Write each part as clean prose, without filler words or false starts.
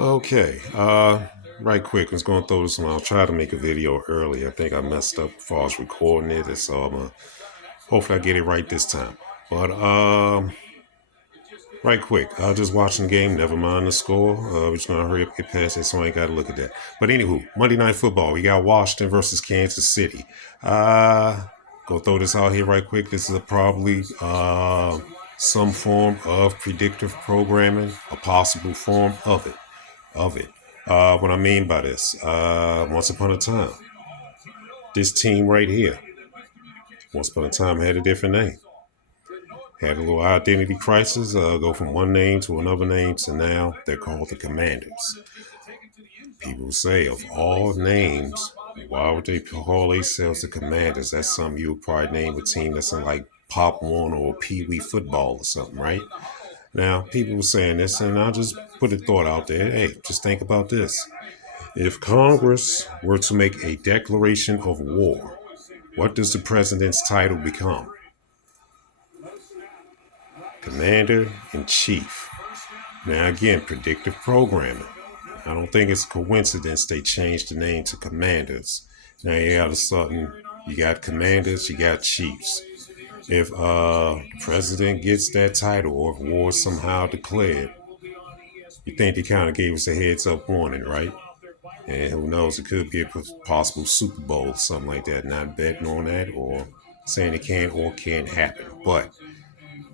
Okay, right quick, I was going to throw this one. I'll try to make a video early. I think I messed up as far as recording it, and so hopefully I get it right this time. But right quick, just watching the game. Never mind the score. We're just gonna hurry up, get past it, so I ain't got to look at that. But anywho, Monday Night Football. We got Washington versus Kansas City. Go throw this out here right quick. This is probably some form of predictive programming, a possible form of it. What I mean by this, once upon a time, this team right here, once upon a time had a different name. Had a little identity crisis, go from one name to another name, to now they're called the Commanders. People say, of all names, why would they call themselves the Commanders? That's something you would probably name a team that's in like Pop One or Pee Wee football or something, right? Now, people were saying this, and I just put a thought out there. Hey, just think about this. If Congress were to make a declaration of war, what does the president's title become? Commander in Chief. Now, again, predictive programming. I don't think it's a coincidence they changed the name to Commanders. Now, all of a sudden, you got commanders, you got chiefs. If the president gets that title, or if war is somehow declared, you think they kind of gave us a heads up warning, right? And who knows, it could be a possible Super Bowl, something like that. Not betting on that or saying it can or can't happen. But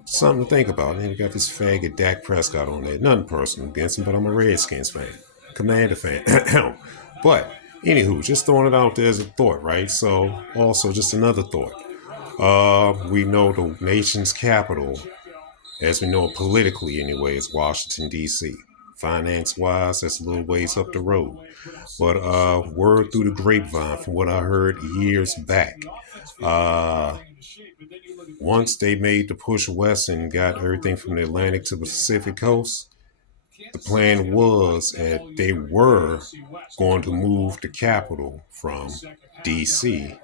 something to think about. And you got this faggot Dak Prescott on there. Nothing personal against him, but I'm a Redskins fan. Commander fan. But, anywho, just throwing it out there as a thought, right? So, also, just another thought. We know the nation's capital, as we know it politically anyway, is Washington, D.C. Finance-wise, that's a little ways up the road. But word through the grapevine, from what I heard years back, once they made the push west and got everything from the Atlantic to the Pacific coast, the plan was that they were going to move the capital from D.C.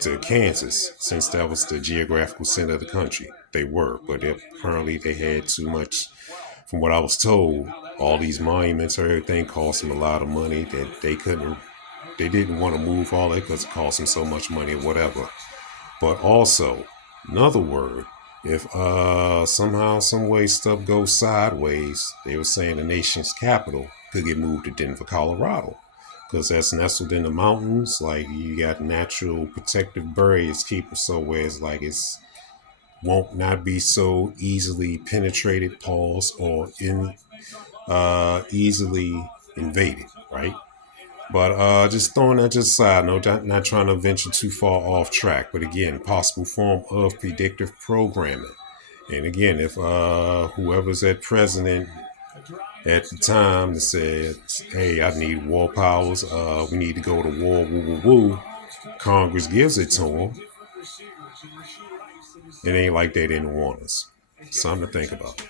to Kansas, since that was the geographical center of the country. They were, but apparently they had too much. From what I was told, all these monuments or everything cost them a lot of money that they didn't want to move all that because it cost them so much money or whatever. But also, another word, if somehow, some way stuff goes sideways, they were saying the nation's capital could get moved to Denver, Colorado, because that's nestled in the mountains. Like, you got natural protective barriers keeping so where it's like it's won't not be so easily penetrated, paused, or easily invaded, right? But just throwing that just side note, not trying to venture too far off track. But again, possible form of predictive programming. And again, if whoever's at president at the time that said, hey, I need war powers, we need to go to war, woo, woo, woo, Congress gives it to them. It ain't like they didn't want us. Something to think about.